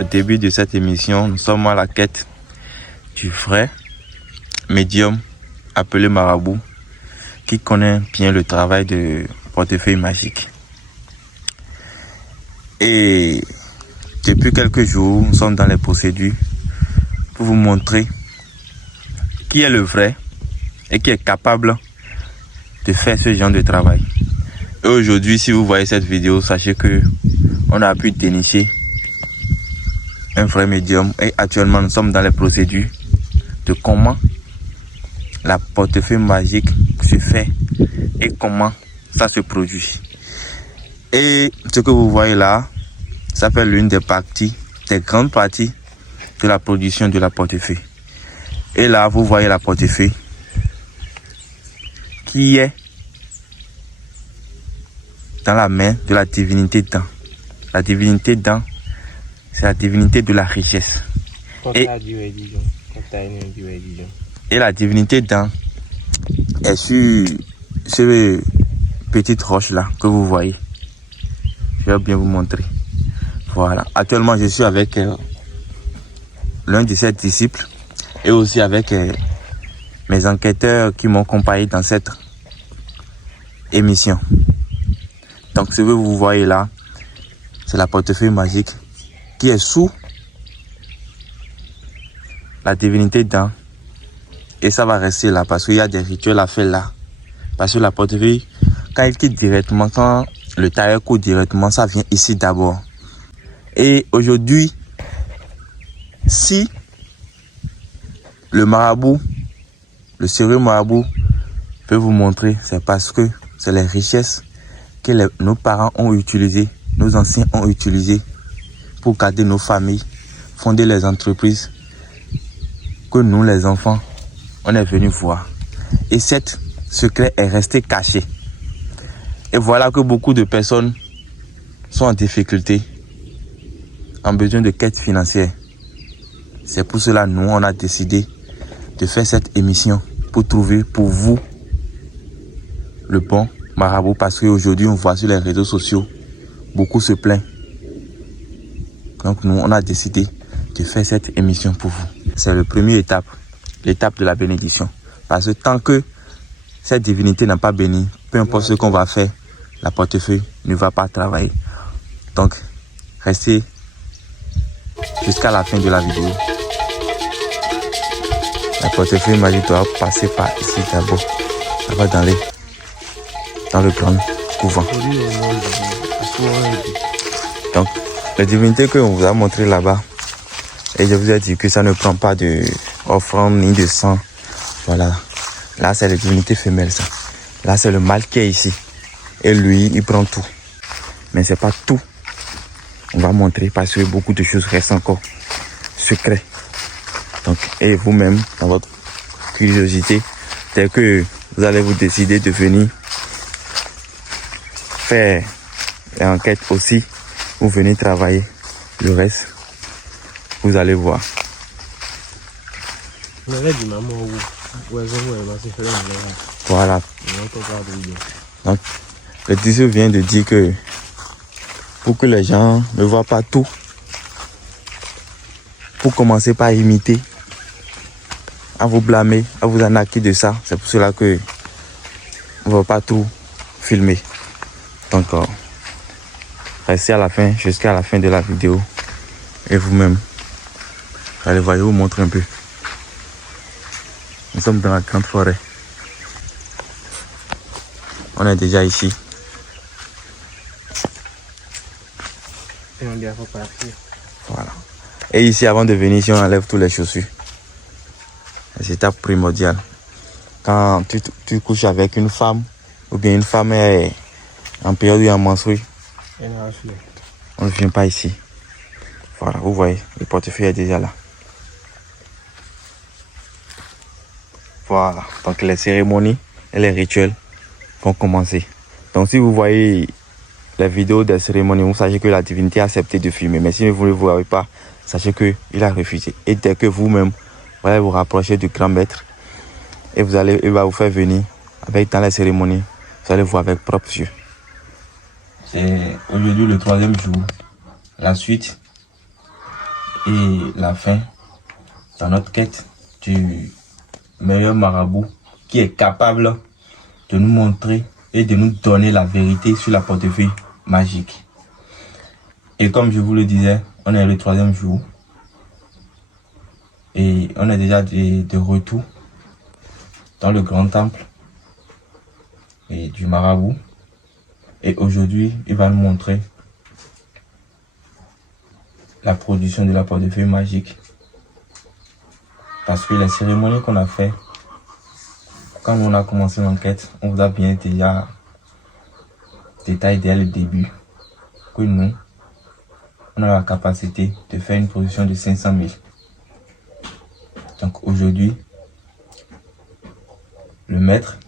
au début de cette émission, nous sommes à la quête du vrai médium appelé marabout qui connaît bien le travail de portefeuille magique. Et depuis quelques jours, nous sommes dans les procédures pour vous montrer qui est le vrai et qui est capable de faire ce genre de travail. Et aujourd'hui, si vous voyez cette vidéo, sachez que on a pu dénicher un vrai médium et actuellement nous sommes dans les procédures de comment la portefeuille magique se fait et comment ça se produit. Et ce que vous voyez là, ça fait l'une des parties, des grandes parties de la production de la portefeuille. Et là, vous voyez la portefeuille qui est dans la main de la divinité Dan. La divinité Dan, c'est la divinité de la richesse. Et la divinité Dan est sur cette petite roche là que vous voyez. Je vais bien vous montrer. Voilà. Actuellement, je suis avec l'un de ses disciples et aussi avec mes enquêteurs qui m'ont accompagné dans cette émission. Donc, ce que vous voyez là, c'est la portefeuille magique qui est sous la divinité Dan. Et ça va rester là parce qu'il y a des rituels à faire là. Parce que la portefeuille, quand il quitte directement, quand le tailleur court directement, ça vient ici d'abord. Et aujourd'hui, si le marabout, le sérieux marabout peut vous montrer, c'est parce que c'est les richesses que nos parents ont utilisées, nos anciens ont utilisées pour garder nos familles, fonder les entreprises que nous, les enfants, on est venu voir. Et cet secret est resté caché. Et voilà que beaucoup de personnes sont en difficulté, en besoin de quête financière. C'est pour cela nous, on a décidé de faire cette émission pour trouver pour vous le bon marabout. Parce qu'aujourd'hui, on voit sur les réseaux sociaux, beaucoup se plaignent. Donc nous, on a décidé de faire cette émission pour vous. C'est la première étape, l'étape de la bénédiction. Parce que tant que cette divinité n'a pas béni, peu importe ce qu'on va faire, la portefeuille ne va pas travailler. Donc, restez jusqu'à la fin de la vidéo. La portefeuille magique doit passer par ici d'abord. Ça va dans le grand couvent. Donc, la divinité que on vous a montré là-bas, et je vous ai dit que ça ne prend pas de offrande ni de sang. Voilà. Là, c'est la divinité femelle, ça. Là, c'est le mâle qui est ici. Et lui, il prend tout. Mais c'est pas tout. On va montrer parce que beaucoup de choses restent encore secrets. Donc, et vous-même, dans votre curiosité, dès que vous allez vous décider de venir faire l'enquête aussi, vous venez travailler. Le reste, vous allez voir. Voilà. Donc, le tissu vient de dire que pour que les gens ne voient pas tout, pour commencer par imiter, à vous blâmer, à vous en acquis de ça. C'est pour cela que on ne va pas tout filmer. Donc, restez à la fin, jusqu'à la fin de la vidéo. Et vous-même, allez voir, je vous montre un peu. Nous sommes dans la grande forêt. On est déjà ici. Et on dit qu'il faut partir. Voilà. Et ici, avant de venir, ici, on enlève toutes les chaussures. C'est l'étape primordiale. Quand tu couches avec une femme, ou bien une femme est en période où il y a menstrué, on ne vient pas ici. Voilà, vous voyez, le portefeuille est déjà là. Voilà, donc les cérémonies et les rituels vont commencer. Donc si vous voyez les vidéos des cérémonies, vous sachez que la divinité a accepté de filmer. Mais si vous ne le voyez pas, sachez qu'il a refusé. Et dès que vous-même, vous allez vous rapprocher du grand maître, et il va vous faire venir dans les cérémonies, vous allez voir avec propres yeux. C'est aujourd'hui le 3e jour. La suite et la fin dans notre quête du meilleur marabout qui est capable de nous montrer et de nous donner la vérité sur la portefeuille magique. Et comme je vous le disais, on est le 3e jour et on est déjà de retour dans le grand temple et du marabout. Et aujourd'hui, il va nous montrer la production de la portefeuille magique. Parce que les cérémonies qu'on a fait, quand on a commencé l'enquête, on vous a bien déjà détaillé dès le début que nous, on a la capacité de faire une production de 500 000. Donc aujourd'hui, le maître,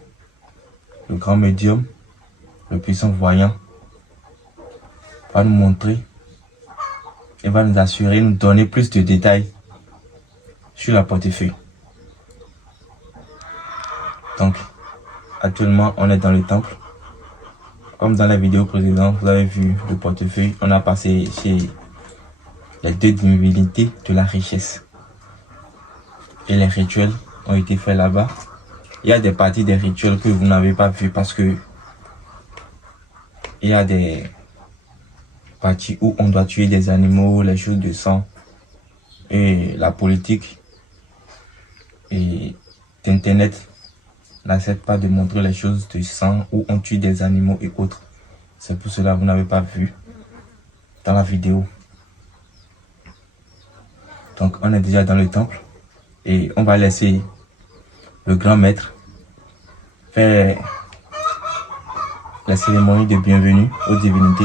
le grand médium, le puissant voyant, va nous montrer et va nous assurer, nous donner plus de détails sur la portefeuille. Donc, actuellement, on est dans le temple. Comme dans la vidéo précédente, vous avez vu le portefeuille. On a passé chez les 2 divinités de la richesse. Et les rituels ont été faits là-bas. Il y a des parties des rituels que vous n'avez pas vu parce que il y a des parties où on doit tuer des animaux, les choses de sang et la politique et d'internet n'accepte pas de montrer les choses de sang où on tue des animaux et autres. C'est pour cela que vous n'avez pas vu dans la vidéo. Donc on est déjà dans le temple et on va laisser le grand maître faire la cérémonie de bienvenue aux divinités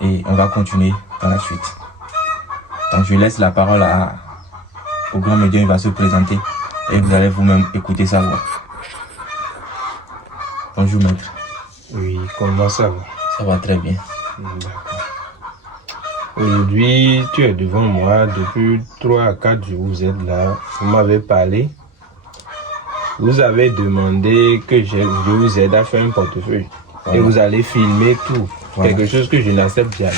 et on va continuer dans la suite. Donc je laisse la parole au grand médium, il va se présenter et vous allez vous-même écouter sa voix. Bonjour maître. Oui, comment ça va? Ça va très bien. D'accord. Aujourd'hui, tu es devant moi depuis 3 à 4 jours, vous êtes là, vous m'avez parlé. Vous avez demandé que je vous aide à faire un portefeuille. Voilà. Et vous allez filmer tout. Voilà. Quelque chose que je n'accepte jamais.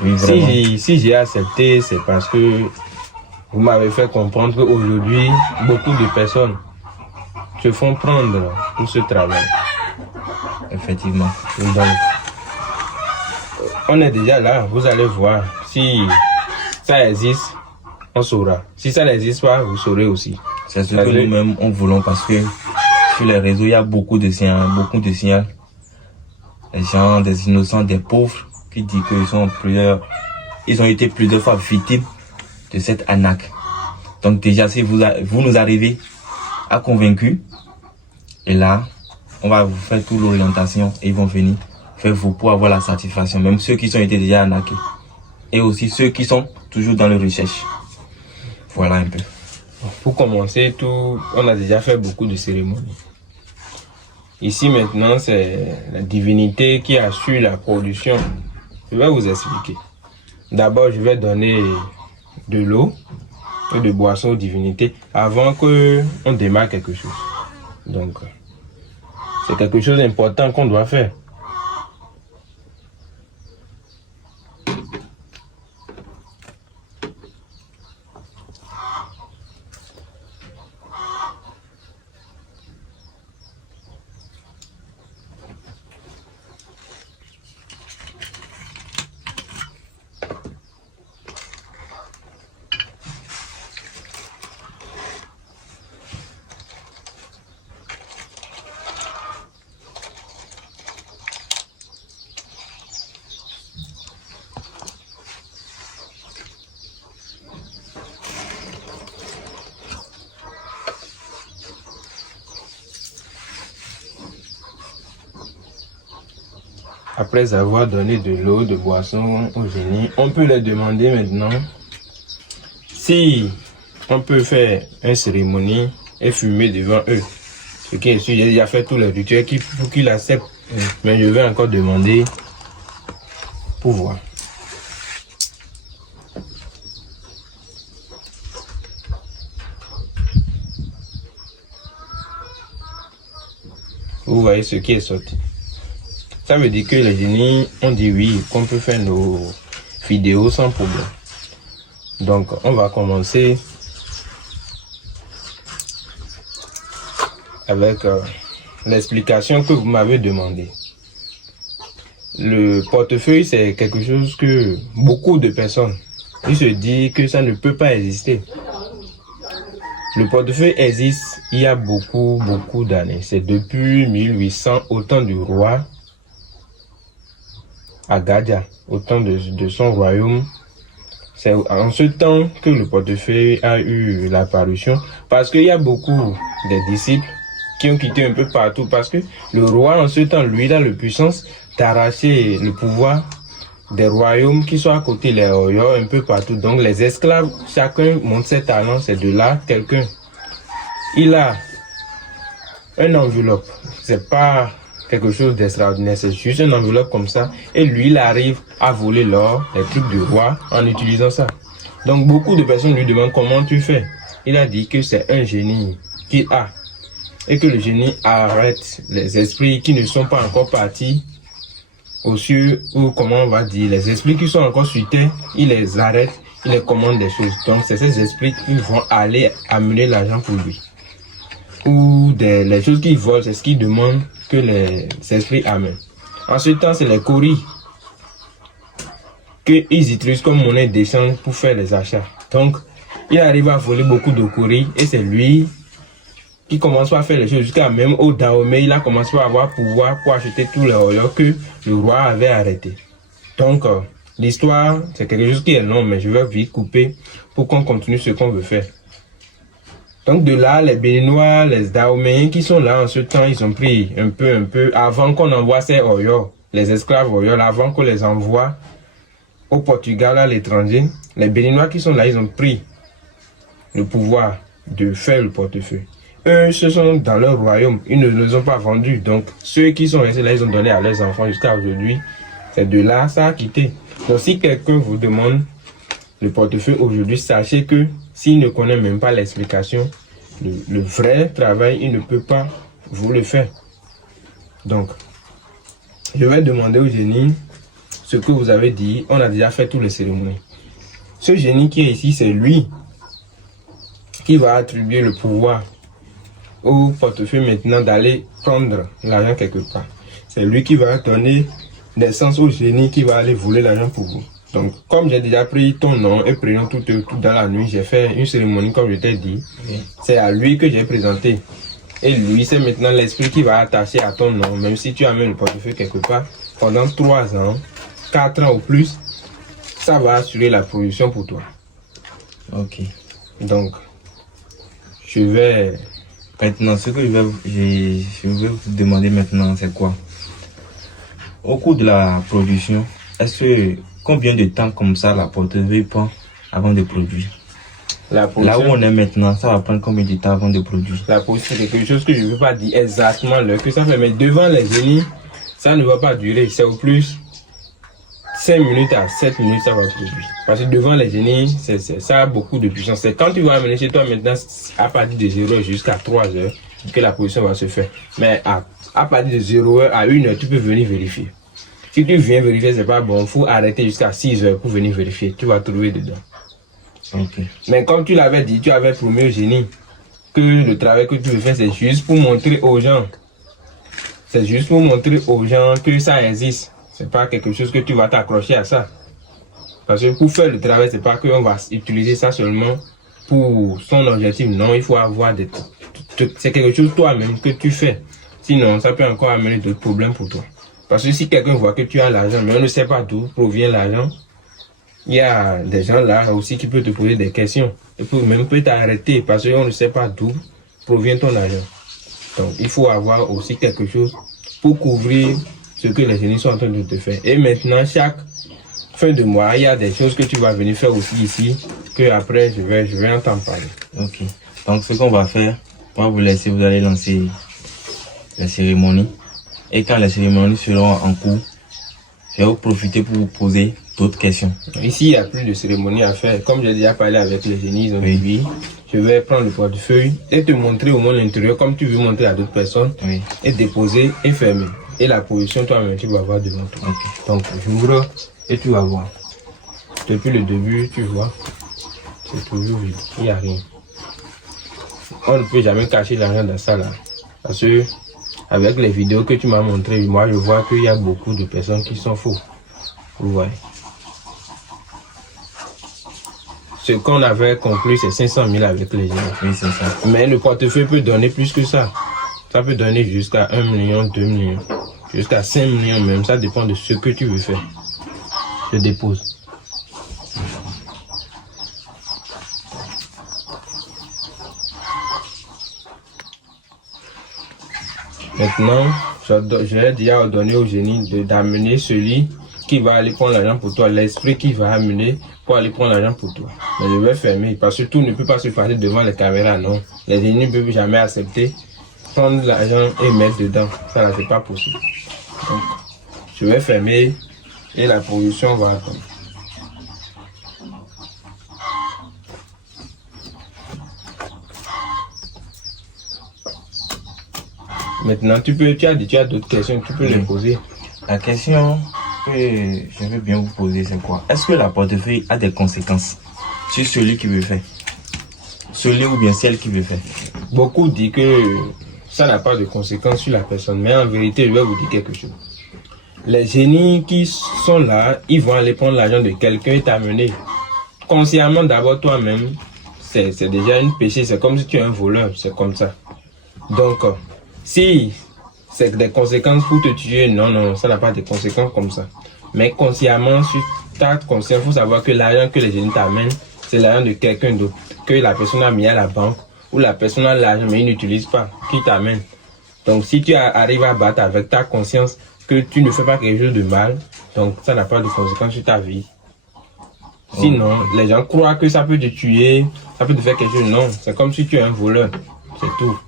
Oui, si j'ai accepté, c'est parce que vous m'avez fait comprendre qu'aujourd'hui, beaucoup de personnes se font prendre pour ce travail. Effectivement. Donc, on est déjà là, vous allez voir. Si ça existe, on saura. Si ça n'existe pas, vous saurez aussi. C'est ce que nous-mêmes on voulons parce que sur les réseaux, il y a beaucoup de signaux. Les gens, des innocents, des pauvres, qui disent qu'ils ont été plusieurs fois victimes de cette arnaque. Donc déjà, si vous nous arrivez à convaincre, et là, on va vous faire toute l'orientation et ils vont venir faire vous pour avoir la satisfaction, même ceux qui ont été déjà arnaqués. Et aussi ceux qui sont toujours dans la recherche. Voilà un peu. Pour commencer, on a déjà fait beaucoup de cérémonies. Ici maintenant, c'est la divinité qui assure la production. Je vais vous expliquer. D'abord, je vais donner de l'eau et de boissons aux divinités avant qu'on démarre quelque chose. Donc, c'est quelque chose d'important qu'on doit faire. Après avoir donné de l'eau, de boisson aux génies, on peut leur demander maintenant si on peut faire une cérémonie et fumer devant eux. Ce qui est sûr, j'ai déjà fait tous les rituels pour qu'ils acceptent. Mais je vais encore demander pour voir. Vous voyez ce qui est sorti. Ça veut dire que les génies ont dit oui, qu'on peut faire nos vidéos sans problème. Donc, on va commencer avec l'explication que vous m'avez demandé. Le portefeuille, c'est quelque chose que beaucoup de personnes, ils se disent que ça ne peut pas exister. Le portefeuille existe il y a beaucoup d'années. C'est depuis 1800, au temps du roi Agadia, au temps de son royaume. C'est en ce temps que le portefeuille a eu l'apparition, parce qu'il y a beaucoup de disciples qui ont quitté un peu partout, parce que le roi en ce temps, lui, il a la puissance d'arracher le pouvoir des royaumes qui sont à côté, les royaumes un peu partout. Donc les esclaves, chacun montre ses talents, c'est de là, quelqu'un, il a une enveloppe, c'est pas quelque chose d'extraordinaire, c'est juste une enveloppe comme ça, et lui, il arrive à voler l'or, les trucs du roi, en utilisant ça. Donc beaucoup de personnes lui demandent comment tu fais. Il a dit que c'est un génie qu'il a, et que le génie arrête les esprits qui ne sont pas encore partis aux cieux, ou comment on va dire, les esprits qui sont encore sur terre, il les arrête, il les commande des choses. Donc c'est ces esprits qui vont aller amener l'argent pour lui. Ou les choses qu'ils volent, c'est ce qu'ils demandent que les esprits amènent. En ce temps, c'est les courriers qu'ils utilisent comme monnaie d'échange pour faire les achats. Donc, il arrive à voler beaucoup de courriers et c'est lui qui commence à faire les choses jusqu'à même au Dahomey, il a commencé à avoir pouvoir pour acheter tous les royaumes que le roi avait arrêté. Donc, l'histoire, c'est quelque chose qui est long, mais je vais vite couper pour qu'on continue ce qu'on veut faire. Donc de là, les Béninois, les Dahoméens qui sont là en ce temps, ils ont pris un peu, avant qu'on envoie ces Oyo, les esclaves Oyo, avant qu'on les envoie au Portugal, à l'étranger, les Béninois qui sont là, ils ont pris le pouvoir de faire le portefeuille. Eux, ce sont dans leur royaume, ils ne les ont pas vendus. Donc ceux qui sont restés là, ils ont donné à leurs enfants jusqu'à aujourd'hui. C'est de là, ça a quitté. Donc si quelqu'un vous demande le portefeuille aujourd'hui, sachez que s'il ne connaît même pas l'explication, le vrai travail, il ne peut pas vous le faire. Donc, je vais demander au génie ce que vous avez dit. On a déjà fait toutes les cérémonies. Ce génie qui est ici, c'est lui qui va attribuer le pouvoir au portefeuille maintenant d'aller prendre l'argent quelque part. C'est lui qui va donner naissance au génie qui va aller voler l'argent pour vous. Donc, comme j'ai déjà pris ton nom et prénom tout dans la nuit, j'ai fait une cérémonie comme je t'ai dit. Oui. C'est à lui que j'ai présenté. Et lui, c'est maintenant l'esprit qui va attacher à ton nom. Même si tu amènes le portefeuille quelque part, pendant 3 ans, 4 ans ou plus, ça va assurer la production pour toi. Ok. Donc, je vais... Maintenant, ce que je vais vous demander maintenant, c'est quoi? Au cours de la production, combien de temps comme ça la portefeuille prend avant de produire? Là où on est maintenant, ça va prendre combien de temps avant de produire? La production, c'est quelque chose que je ne veux pas dire exactement l'heure que ça fait, mais devant les génies, ça ne va pas durer. C'est au plus 5 minutes à 7 minutes, ça va produire. Parce que devant les génies, ça a beaucoup de puissance. C'est quand tu vas amener chez toi maintenant, à partir de 0 heure jusqu'à 3 heures, que la production va se faire. Mais à partir de 0 heure à 1 heure, tu peux venir vérifier. Si tu viens vérifier, c'est pas bon. Il faut arrêter jusqu'à 6 heures pour venir vérifier. Tu vas trouver dedans. Okay. Mais comme tu l'avais dit, tu avais promis au génie que le travail que tu veux faire, c'est juste pour montrer aux gens. C'est juste pour montrer aux gens que ça existe. C'est pas quelque chose que tu vas t'accrocher à ça. Parce que pour faire le travail, c'est pas qu'on va utiliser ça seulement pour son objectif. Non, il faut avoir des... C'est quelque chose toi-même que tu fais. Sinon, ça peut encore amener d'autres problèmes pour toi. Parce que si quelqu'un voit que tu as l'argent, mais on ne sait pas d'où provient l'argent, il y a des gens là aussi qui peuvent te poser des questions. Et même peut t'arrêter parce qu'on ne sait pas d'où provient ton argent. Donc, il faut avoir aussi quelque chose pour couvrir ce que les génies sont en train de te faire. Et maintenant, chaque fin de mois, il y a des choses que tu vas venir faire aussi ici, que après je vais en t'en parler. Ok. Donc, ce qu'on va faire, on va vous laisser, vous allez lancer la cérémonie. Et quand les cérémonies seront en cours, je vais vous profiter pour vous poser d'autres questions. Ici, il n'y a plus de cérémonie à faire. Comme j'ai déjà parlé avec les génies, ils ont dit, je vais prendre le portefeuille et te montrer au moins l'intérieur comme tu veux montrer à d'autres personnes, et déposer et fermer. et la position, toi-même, tu vas voir devant toi. Ok. Donc, j'ouvre et tu vas voir. Depuis le début, tu vois, c'est toujours vide, il n'y a rien. On ne peut jamais cacher l'argent dans ça là. Parce que, avec les vidéos que tu m'as montrées, moi, je vois qu'il y a beaucoup de personnes qui sont faux. Vous voyez. Ce qu'on avait conclu, c'est 500 000 avec les gens. Oui, c'est ça. Mais le portefeuille peut donner plus que ça. Ça peut donner jusqu'à 1 million, 2 millions, jusqu'à 5 millions même. Ça dépend de ce que tu veux faire. Je dépose. Maintenant, j'ai déjà ordonné au génie d'amener celui qui va aller prendre l'argent pour toi, l'esprit qui va amener pour aller prendre l'argent pour toi. Mais je vais fermer parce que tout ne peut pas se passer devant les caméras, non. Les génies ne peuvent jamais accepter prendre l'argent et mettre dedans. Ça, c'est pas possible. Donc, je vais fermer et la production va attendre. Maintenant, tu as d'autres questions, tu peux les poser. La question que je veux bien vous poser, c'est quoi? Est-ce que la portefeuille a des conséquences sur celui qui veut faire? Celui ou bien celle qui veut faire? Beaucoup disent que ça n'a pas de conséquences sur la personne, mais en vérité, je vais vous dire quelque chose. Les génies qui sont là, ils vont aller prendre l'argent de quelqu'un et t'amener. Consciemment, d'abord toi-même, c'est déjà un péché, c'est comme si tu es un voleur, c'est comme ça. Donc, si c'est des conséquences pour te tuer, non, ça n'a pas de conséquences comme ça. Mais consciemment, sur ta conscience, il faut savoir que l'argent que les génies t'amènent, c'est l'argent de quelqu'un d'autre, que la personne a mis à la banque, ou la personne a l'argent mais il n'utilise pas, qui t'amène. Donc si tu arrives à battre avec ta conscience que tu ne fais pas quelque chose de mal, donc ça n'a pas de conséquences sur ta vie. Sinon, les gens croient que ça peut te tuer, ça peut te faire quelque chose. Non, c'est comme si tu es un voleur, c'est tout.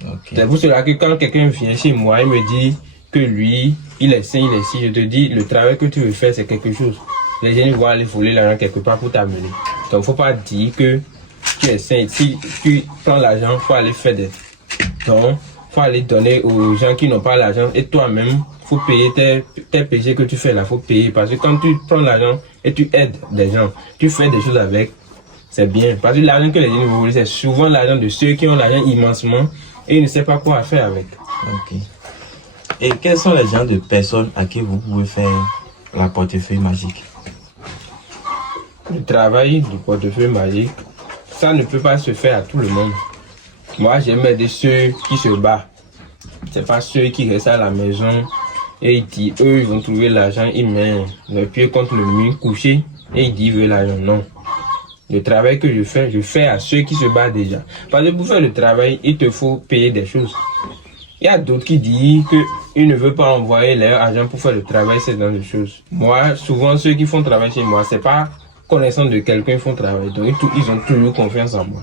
Okay. C'est pour cela que quand quelqu'un vient chez moi, il me dit que lui, il est sain, il est si, je te dis, le travail que tu veux faire, c'est quelque chose. Les gens vont aller voler l'argent quelque part pour t'amener. Donc, il ne faut pas dire que tu es sain. Si tu prends l'argent, il faut aller faire des dons, il faut aller donner aux gens qui n'ont pas l'argent. Et toi-même, il faut payer tes péchés que tu fais là, il faut payer. Parce que quand tu prends l'argent et tu aides des gens, tu fais des choses avec, c'est bien. Parce que l'argent que les gens vous volent, c'est souvent l'argent de ceux qui ont l'argent immensement et ils ne savent pas quoi faire avec. Ok. Et quels sont les genres de personnes à qui vous pouvez faire la portefeuille magique? Le travail du portefeuille magique, ça ne peut pas se faire à tout le monde. Moi, j'aime aider ceux qui se battent. C'est pas ceux qui restent à la maison et ils disent, eux, ils vont trouver l'argent, ils mettent le pied contre le mur couché et ils disent, ils veulent l'argent. Non. Le travail que je fais à ceux qui se battent déjà. Parce que pour faire le travail, il te faut payer des choses. Il y a d'autres qui disent qu'ils ne veulent pas envoyer leur argent pour faire le travail, c'est dans les choses. Moi, souvent, ceux qui font travail chez moi, c'est pas connaissant de quelqu'un qui font travail. Donc, ils ont toujours confiance en moi.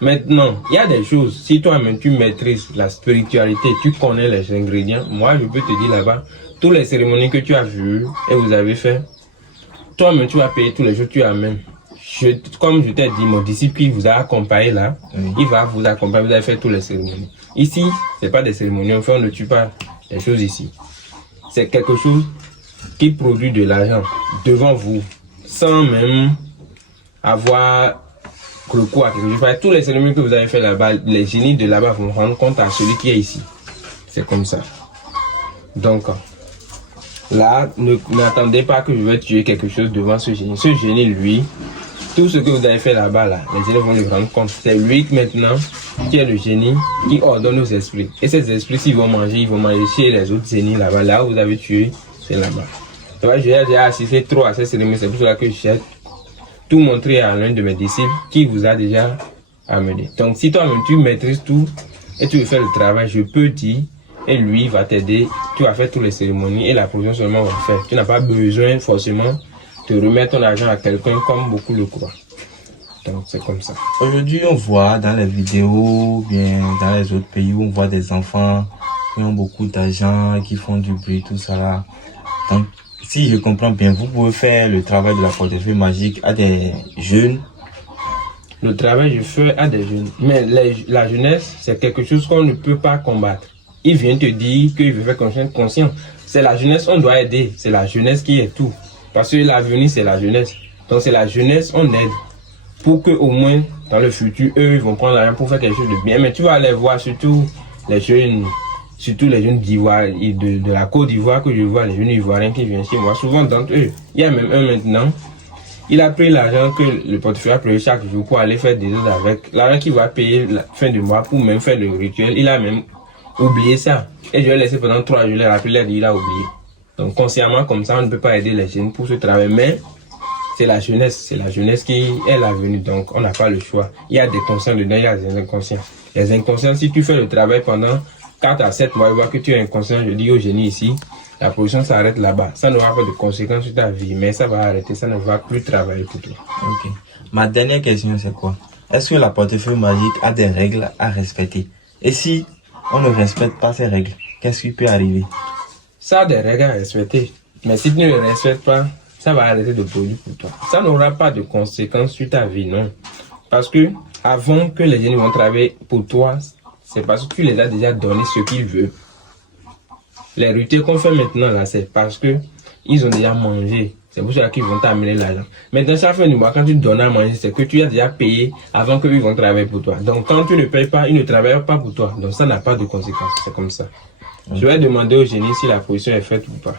Maintenant, il y a des choses. Si toi-même, tu maîtrises la spiritualité, tu connais les ingrédients, moi, je peux te dire là-bas, toutes les cérémonies que tu as vues et vous avez fait, toi-même, tu vas payer tous les jours que tu amènes. Comme je t'ai dit, mon disciple qui vous a accompagné là, oui, il va vous accompagner, vous allez faire toutes les cérémonies. Ici, ce n'est pas des cérémonies, on ne tue pas les choses ici. C'est quelque chose qui produit de l'argent devant vous, sans même avoir recours à quelque chose. Tous les cérémonies que vous avez fait là-bas, les génies de là-bas vont rendre compte à celui qui est ici. C'est comme ça. Donc, là, n'attendez pas que je vais tuer quelque chose devant ce génie. Ce génie, lui, tout ce que vous avez fait là-bas, là, les génies vont le rendre compte. C'est lui maintenant qui est le génie qui ordonne aux esprits. Et ces esprits, s'ils vont manger chez les autres génies là-bas. Là où vous avez tué, c'est là-bas. Je j'ai déjà assisté trop à ces cérémonies. C'est pour cela que j'ai tout montré à l'un de mes disciples qui vous a déjà amené. Donc, si toi-même tu maîtrises tout et tu veux faire le travail, je peux dire, et lui va t'aider. Tu vas faire toutes les cérémonies et la provision seulement va faire. Tu n'as pas besoin forcément de remettre ton argent à quelqu'un comme beaucoup le croient. Donc c'est comme ça. Aujourd'hui, on voit dans les vidéos, bien dans les autres pays où on voit des enfants qui ont beaucoup d'argent, qui font du bruit, tout ça là. Donc, si je comprends bien, vous pouvez faire le travail de la portefeuille magique à des jeunes. Le travail, je fais à des jeunes. Mais la jeunesse, c'est quelque chose qu'on ne peut pas combattre. il vient te dire qu'il veut faire conscience. C'est la jeunesse, on doit aider. C'est la jeunesse qui est tout. Parce que l'avenir, c'est la jeunesse. Donc c'est la jeunesse, on aide. Pour que au moins, dans le futur, eux, ils vont prendre l'argent pour faire quelque chose de bien. Mais tu vas aller voir surtout les jeunes d'Ivoire, de la Côte d'Ivoire, que je vois, les jeunes Ivoiriens qui viennent chez moi. Souvent d'entre eux, il y a même un maintenant, il a pris l'argent que le portefeuille a pris chaque jour pour aller faire des autres avec. L'argent qu'il va payer la fin du mois pour même faire le rituel, il a même oublié ça. Et je l'ai laissé pendant 3 jours, je l'ai rappelé, il a oublié. Donc consciemment, comme ça, on ne peut pas aider les jeunes pour ce travail. Mais c'est la jeunesse qui est l'avenir. Donc on n'a pas le choix. Il y a des conscients dedans, il y a des inconscients. Les inconscients, si tu fais le travail pendant 4 à 7 mois, tu vois que tu es inconscient, je dis au génie ici, la production s'arrête là-bas. Ça n'aura pas de conséquences sur ta vie, mais ça va arrêter, ça ne va plus travailler pour toi. Ok. Ma dernière question, c'est quoi? Est-ce que la portefeuille magique a des règles à respecter? Et si on ne respecte pas ces règles, qu'est-ce qui peut arriver? Ça a des règles à respecter, mais si tu ne les respectes pas, ça va arrêter de produire pour toi. Ça n'aura pas de conséquences sur ta vie, non. Parce que avant que les jeunes vont travailler pour toi, c'est parce que tu les as déjà donné ce qu'ils veulent. Les rituels qu'on fait maintenant là, c'est parce que ils ont déjà mangé. C'est pour ça qu'ils vont t'amener l'argent. Maintenant, chaque fin du mois, quand tu donnes à manger, c'est que tu as déjà payé avant qu'ils vont travailler pour toi. Donc, quand tu ne payes pas, ils ne travaillent pas pour toi. Donc, ça n'a pas de conséquences. C'est comme ça. Je vais demander au génie si la position est faite ou pas.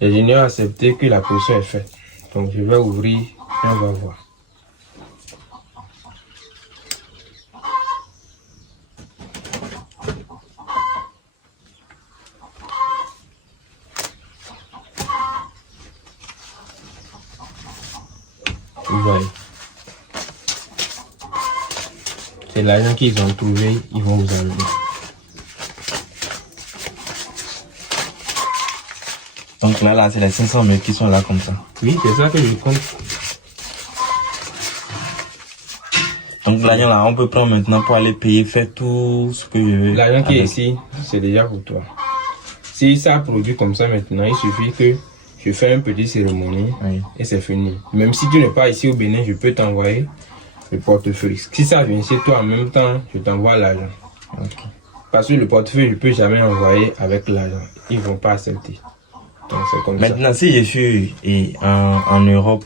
Le génie a accepté que la position est faite. Donc, je vais ouvrir et on va voir. Vous voyez. C'est l'argent qu'ils ont trouvé, ils vont vous enlever. Donc là, c'est les 500 000 qui sont là comme ça. Oui, c'est ça que je compte. Donc l'argent là, on peut prendre maintenant pour aller payer, faire tout ce que je veux. L'argent qui est ici, c'est déjà pour toi. Si ça produit comme ça maintenant, il suffit que je fais une petite cérémonie et c'est fini. Même si tu n'es pas ici au Bénin, je peux t'envoyer le portefeuille. Si ça vient chez toi en même temps, je t'envoie l'argent. Okay. Parce que le portefeuille, je ne peux jamais envoyer avec l'argent. Ils ne vont pas accepter. Donc c'est comme maintenant, si je suis en Europe,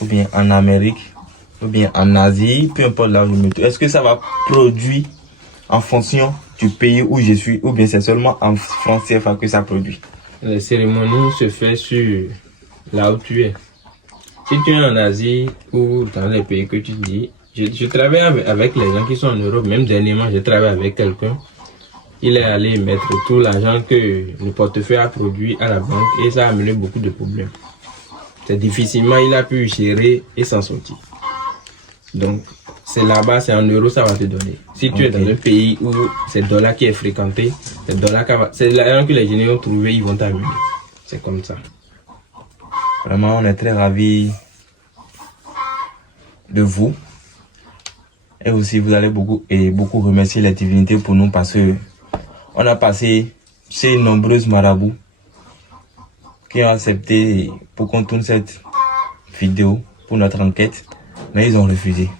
ou bien en Amérique, ou bien en Asie, peu importe là où je me trouve, est-ce que ça va produire en fonction du pays où je suis, ou bien c'est seulement en France CFA que ça produit? Les cérémonies se font sur là où tu es. Si tu es en Asie ou dans les pays que tu dis, je travaille avec les gens qui sont en Europe. Même dernièrement, je travaille avec quelqu'un. Il est allé mettre tout l'argent que le portefeuille a produit à la banque et ça a amené beaucoup de problèmes. C'est difficilement, il a pu gérer et s'en sortir. Donc, c'est là-bas, c'est en euros, ça va te donner. Si tu es dans un pays où c'est le dollar qui est fréquenté, c'est l'argent que les généraux ont trouvé, ils vont t'amener. C'est comme ça. Vraiment, on est très ravis de vous. Et aussi, vous allez beaucoup remercier les divinités pour nous parce que on a passé ces nombreuses marabouts qui ont accepté pour qu'on tourne cette vidéo pour notre enquête, mais ils ont refusé.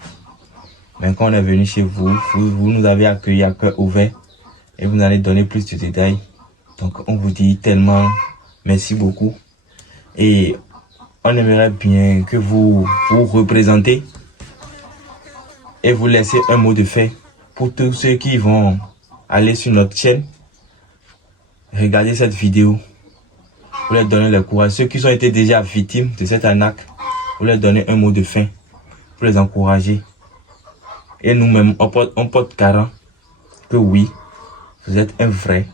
Mais quand on est venu chez vous, vous nous avez accueillis à cœur ouvert et vous nous allez donner plus de détails. Donc on vous dit tellement merci beaucoup. Et on aimerait bien que vous vous représentez et vous laissez un mot de fait pour tous ceux qui vont aller sur notre chaîne, regarder cette vidéo, pour leur donner le courage. Ceux qui ont été déjà victimes de cette arnaque, pour leur donner un mot de fin, pour les encourager. Et nous-mêmes, on porte garant que oui, vous êtes un vrai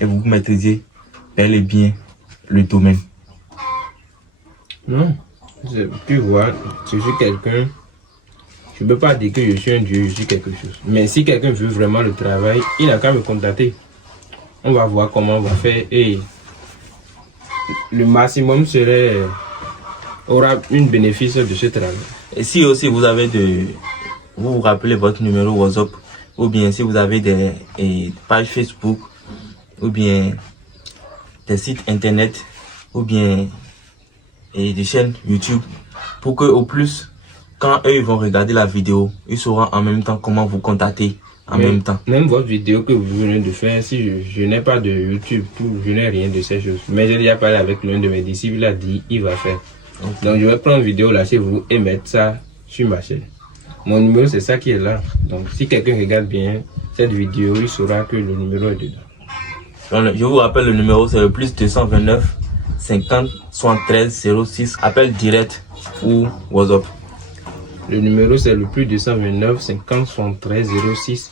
et vous maîtrisez bel et bien le domaine. Non, tu vois, je suis quelqu'un, je ne peux pas dire que je suis un dieu, je suis quelque chose. Mais si quelqu'un veut vraiment le travail, il n'a qu'à me contacter. On va voir comment on va faire et le maximum aura une bénéfice de ce travail. Et si aussi vous avez vous vous rappelez votre numéro WhatsApp, ou bien si vous avez des pages Facebook, ou bien des sites internet, ou bien des chaînes YouTube, pour que au plus, quand eux ils vont regarder la vidéo, ils sauront en même temps comment vous contacter en même temps. Même votre vidéo que vous venez de faire, si je n'ai pas de YouTube, je n'ai rien de ces choses. Mais j'ai déjà parlé avec l'un de mes disciples, il a dit, il va faire. Okay. Donc je vais prendre une vidéo là chez vous et mettre ça sur ma chaîne. Mon numéro c'est ça qui est là. Donc si quelqu'un regarde bien cette vidéo, il saura que le numéro est dedans. Donc, je vous rappelle le numéro, c'est le plus 229 50 73 06. Appel direct ou WhatsApp. Le numéro c'est le plus 229 50 73 06.